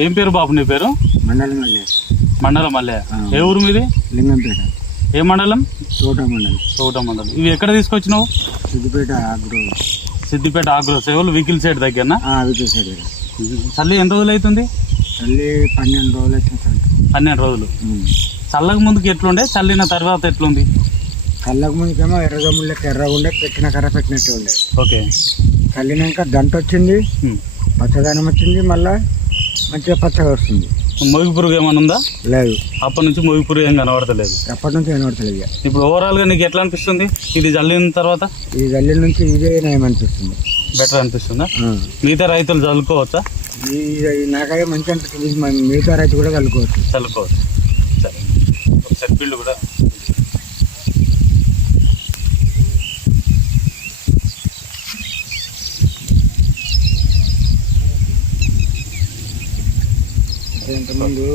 ఏం పేరు బాబు నీ పేరు? మండలం మళ్ళీ మండలం మల్లె. ఆ. ఏ ఊరు మీది? లింగంపేట. ఏ మండలం? తోట మండలం. తోట మండలం. ఇవి ఎక్కడ తీసుకొచ్చినావు? సిద్దిపేట ఆగ్రో. సిద్దిపేట ఆగ్రో సేవలు వికిల్ సైడ్ దగ్గరనా? విద్యుత్ సైడ్ చల్లి ఎన్ని రోజులు అవుతుంది? తల్లి పన్నెండు రోజులు సార్. పన్నెండు రోజులు. చల్లక ముందుకు ఎట్లుండే? చల్లిన తర్వాత ఎట్లుంది? కళ్ళకు ముందుకేమో ఎర్రగమ్ములు లెక్క ఎర్రగా ఉండే పెట్టిన కర్ర పెట్టినట్టు ఉండే. ఓకే. చల్లినాక దంట వచ్చింది. పచ్చదనం వచ్చింది మళ్ళా. మంచిగా పచ్చగా వస్తుంది. మొగి పురుగు ఏమైనా ఉందా? లేదు. అప్పటి నుంచి మొగి పురుగు ఏం కనబడతలేదు. ఎప్పటి నుంచి కనబడతలేదు ఇక. ఇప్పుడు ఓవరాల్గా నీకు ఎట్లా అనిపిస్తుంది? ఇది చల్లిన తర్వాత? ఈ జల్లి నుంచి ఇదే నయం అనిపిస్తుంది. బెటర్ అనిపిస్తుందా. మిగతా రైతులు చల్లుకోవచ్చా? నాకైతే మంచి అనిపిస్తుంది. మిగతా రైతు కూడా కలుపుకోవచ్చు చల్లుకోవచ్చు. సరే. ఒకసారి బిల్లు కూడా ఇంతకుముందు